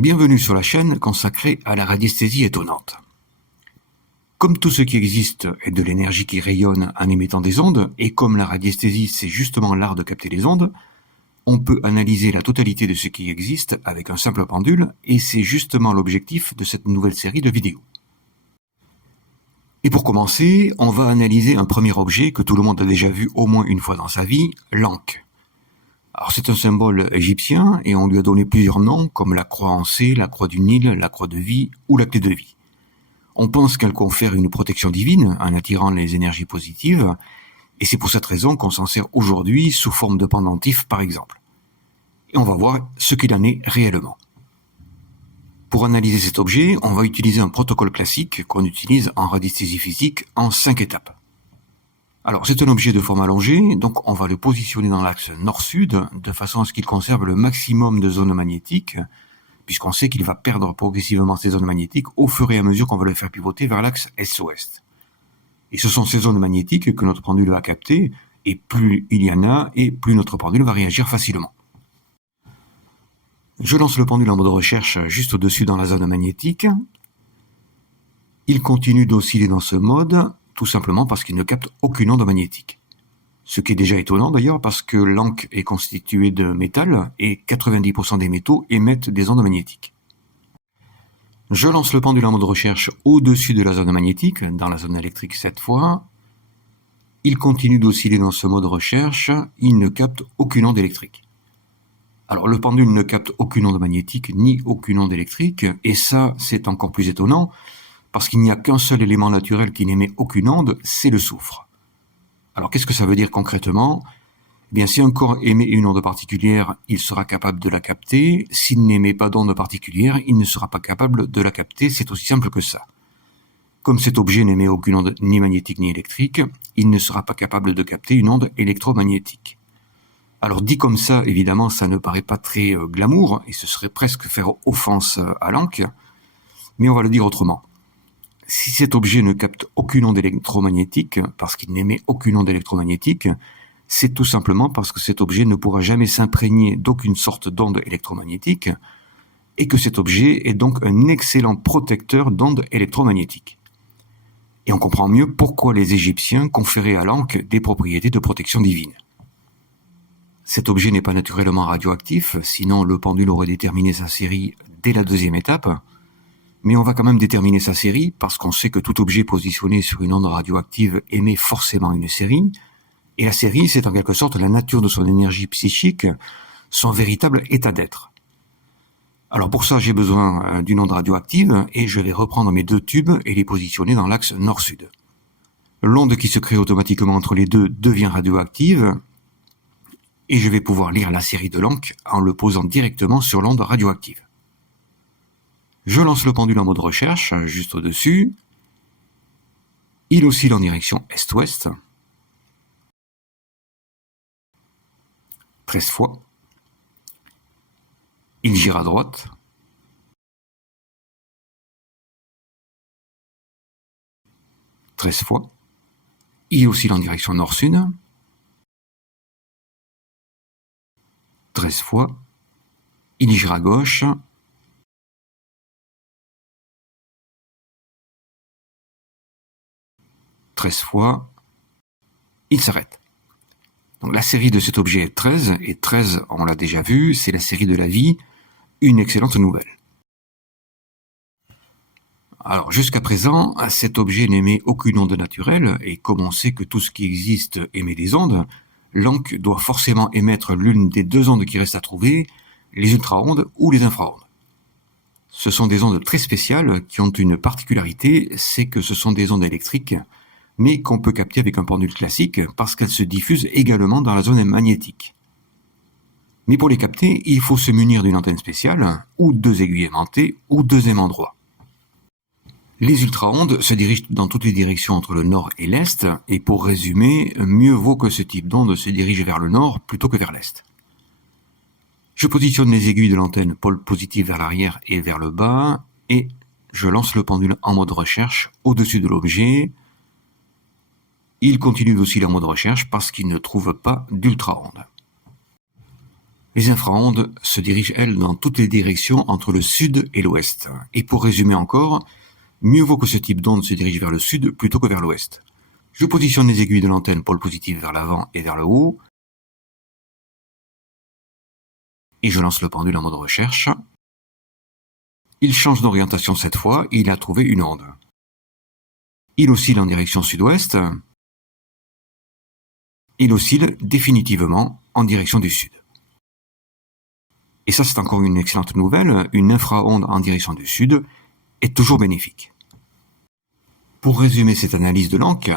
Bienvenue sur la chaîne consacrée à la radiesthésie étonnante. Comme tout ce qui existe est de l'énergie qui rayonne en émettant des ondes, et comme la radiesthésie c'est justement l'art de capter les ondes, on peut analyser la totalité de ce qui existe avec un simple pendule, et c'est justement l'objectif de cette nouvelle série de vidéos. Et pour commencer, on va analyser un premier objet que tout le monde a déjà vu au moins une fois dans sa vie, l'Ankh. Alors c'est un symbole égyptien et on lui a donné plusieurs noms comme la croix en C, la croix du Nil, la croix de vie ou la clé de vie. On pense qu'elle confère une protection divine en attirant les énergies positives et c'est pour cette raison qu'on s'en sert aujourd'hui sous forme de pendentif par exemple. Et on va voir ce qu'il en est réellement. Pour analyser cet objet, on va utiliser un protocole classique qu'on utilise en radiesthésie physique en 5 étapes. Alors c'est un objet de forme allongée, donc on va le positionner dans l'axe nord-sud de façon à ce qu'il conserve le maximum de zones magnétiques, puisqu'on sait qu'il va perdre progressivement ces zones magnétiques au fur et à mesure qu'on va le faire pivoter vers l'axe est-ouest. Et ce sont ces zones magnétiques que notre pendule va capter, et plus il y en a, et plus notre pendule va réagir facilement. Je lance le pendule en mode recherche juste au-dessus dans la zone magnétique. Il continue d'osciller dans ce mode, tout simplement parce qu'il ne capte aucune onde magnétique. Ce qui est déjà étonnant d'ailleurs parce que l'Ankh est constitué de métal et 90% des métaux émettent des ondes magnétiques. Je lance le pendule en mode recherche au-dessus de la zone magnétique, dans la zone électrique cette fois. Il continue d'osciller dans ce mode recherche, il ne capte aucune onde électrique. Alors le pendule ne capte aucune onde magnétique ni aucune onde électrique, et ça c'est encore plus étonnant, parce qu'il n'y a qu'un seul élément naturel qui n'émet aucune onde, c'est le soufre. Alors qu'est-ce que ça veut dire concrètement ? Eh bien, si un corps émet une onde particulière, il sera capable de la capter. S'il n'émet pas d'onde particulière, il ne sera pas capable de la capter, c'est aussi simple que ça. Comme cet objet n'émet aucune onde ni magnétique ni électrique, il ne sera pas capable de capter une onde électromagnétique. Alors dit comme ça, évidemment, ça ne paraît pas très glamour, et ce serait presque faire offense à l'Ankh, mais on va le dire autrement. Si cet objet ne capte aucune onde électromagnétique, parce qu'il n'émet aucune onde électromagnétique, c'est tout simplement parce que cet objet ne pourra jamais s'imprégner d'aucune sorte d'onde électromagnétique, et que cet objet est donc un excellent protecteur d'ondes électromagnétiques. Et on comprend mieux pourquoi les Égyptiens conféraient à l'Ankh des propriétés de protection divine. Cet objet n'est pas naturellement radioactif, sinon le pendule aurait déterminé sa série dès la deuxième étape, mais on va quand même déterminer sa série parce qu'on sait que tout objet positionné sur une onde radioactive émet forcément une série, et la série c'est en quelque sorte la nature de son énergie psychique, son véritable état d'être. Alors pour ça j'ai besoin d'une onde radioactive et je vais reprendre mes deux tubes et les positionner dans l'axe nord-sud. L'onde qui se crée automatiquement entre les deux devient radioactive, et je vais pouvoir lire la série de l'Ankh en le posant directement sur l'onde radioactive. Je lance le pendule en mode recherche, juste au-dessus. Il oscille en direction est-ouest. 13 fois. Il gire à droite. 13 fois. Il oscille en direction nord-sud. 13 fois. Il gire à gauche. 13 fois, il s'arrête. Donc la série de cet objet est 13, et 13, on l'a déjà vu, c'est la série de la vie, une excellente nouvelle. Alors jusqu'à présent, cet objet n'émet aucune onde naturelle, et comme on sait que tout ce qui existe émet des ondes, l'Ankh doit forcément émettre l'une des deux ondes qui restent à trouver, les ultra-ondes ou les infraondes. Ce sont des ondes très spéciales qui ont une particularité, c'est que ce sont des ondes électriques, mais qu'on peut capter avec un pendule classique parce qu'elles se diffusent également dans la zone magnétique. Mais pour les capter, il faut se munir d'une antenne spéciale, ou deux aiguilles aimantées, ou deux aimants droits. Les ultra-ondes se dirigent dans toutes les directions entre le nord et l'est, et pour résumer, mieux vaut que ce type d'onde se dirige vers le nord plutôt que vers l'est. Je positionne les aiguilles de l'antenne pôle positif vers l'arrière et vers le bas, et je lance le pendule en mode recherche au-dessus de l'objet. Il continue d'osciller en mode recherche parce qu'il ne trouve pas d'ultra-ondes. Les infraondes se dirigent, elles, dans toutes les directions entre le sud et l'ouest. Et pour résumer encore, mieux vaut que ce type d'onde se dirige vers le sud plutôt que vers l'ouest. Je positionne les aiguilles de l'antenne pôle positif vers l'avant et vers le haut. Et je lance le pendule en mode recherche. Il change d'orientation cette fois et il a trouvé une onde. Il oscille en direction sud-ouest. Il oscille définitivement en direction du sud. Et ça, c'est encore une excellente nouvelle. Une infraonde en direction du sud est toujours bénéfique. Pour résumer cette analyse de Planck,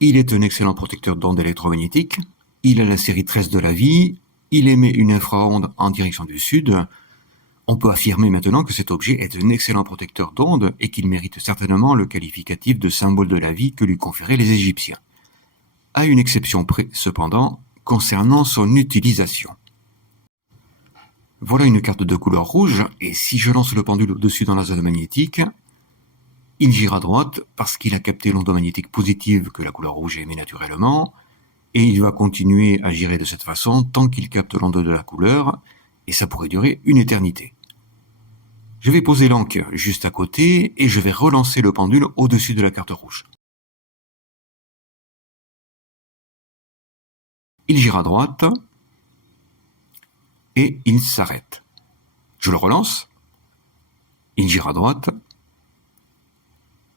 il est un excellent protecteur d'ondes électromagnétiques. Il a la série 13 de la vie. Il émet une infraonde en direction du sud. On peut affirmer maintenant que cet objet est un excellent protecteur d'ondes et qu'il mérite certainement le qualificatif de symbole de la vie que lui conféraient les Égyptiens. À une exception près, cependant, concernant son utilisation. Voilà une carte de couleur rouge, et si je lance le pendule au-dessus dans la zone magnétique, il gire à droite parce qu'il a capté l'onde magnétique positive que la couleur rouge émet naturellement, et il va continuer à girer de cette façon tant qu'il capte l'onde de la couleur, et ça pourrait durer une éternité. Je vais poser l'encre juste à côté, et je vais relancer le pendule au-dessus de la carte rouge. Il gire à droite, et il s'arrête. Je le relance, il gire à droite,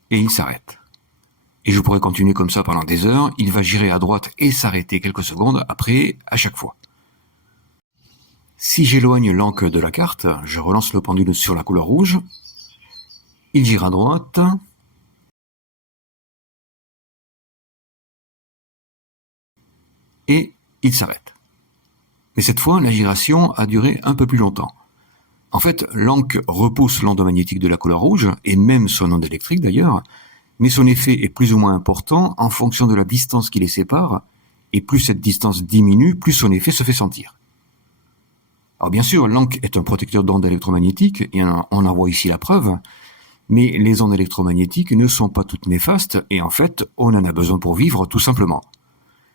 et il s'arrête. Et je pourrais continuer comme ça pendant des heures, il va girer à droite et s'arrêter quelques secondes après, à chaque fois. Si j'éloigne l'encre de la carte, je relance le pendule sur la couleur rouge, il gire à droite, et il s'arrête. Mais cette fois, la giration a duré un peu plus longtemps. En fait, l'encre repousse l'onde magnétique de la couleur rouge, et même son onde électrique d'ailleurs, mais son effet est plus ou moins important en fonction de la distance qui les sépare, et plus cette distance diminue, plus son effet se fait sentir. Alors bien sûr, l'encre est un protecteur d'ondes électromagnétiques, et on en voit ici la preuve, mais les ondes électromagnétiques ne sont pas toutes néfastes, et en fait, on en a besoin pour vivre tout simplement.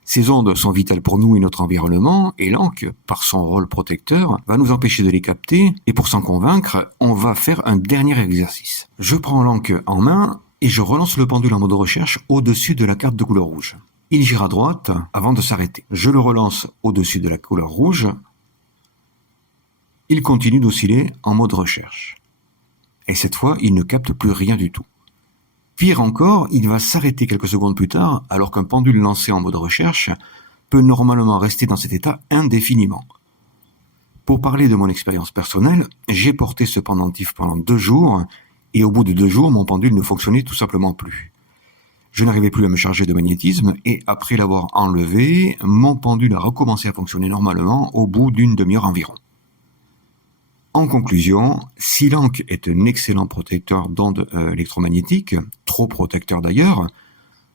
Ces ondes sont vitales pour nous et notre environnement, et l'encre, par son rôle protecteur, va nous empêcher de les capter, et pour s'en convaincre, on va faire un dernier exercice. Je prends l'encre en main, et je relance le pendule en mode recherche au-dessus de la carte de couleur rouge. Il gire à droite avant de s'arrêter. Je le relance au-dessus de la couleur rouge. Il continue d'osciller en mode recherche. Et cette fois, il ne capte plus rien du tout. Pire encore, il va s'arrêter quelques secondes plus tard, alors qu'un pendule lancé en mode recherche peut normalement rester dans cet état indéfiniment. Pour parler de mon expérience personnelle, j'ai porté ce pendentif pendant 2 jours, et au bout de 2 jours, mon pendule ne fonctionnait tout simplement plus. Je n'arrivais plus à me charger de magnétisme, et après l'avoir enlevé, mon pendule a recommencé à fonctionner normalement au bout d'une demi-heure environ. En conclusion, si l'encre est un excellent protecteur d'ondes électromagnétiques, trop protecteur d'ailleurs,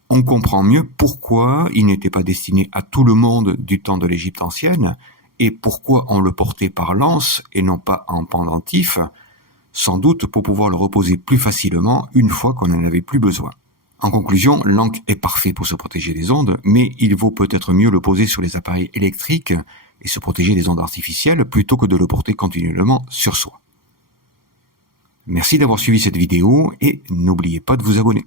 on comprend mieux pourquoi il n'était pas destiné à tout le monde du temps de l'Égypte ancienne et pourquoi on le portait par lance et non pas en pendentif, sans doute pour pouvoir le reposer plus facilement une fois qu'on n'en avait plus besoin. En conclusion, l'encre est parfait pour se protéger des ondes, mais il vaut peut-être mieux le poser sur les appareils électriques et se protéger des ondes artificielles plutôt que de le porter continuellement sur soi. Merci d'avoir suivi cette vidéo et n'oubliez pas de vous abonner.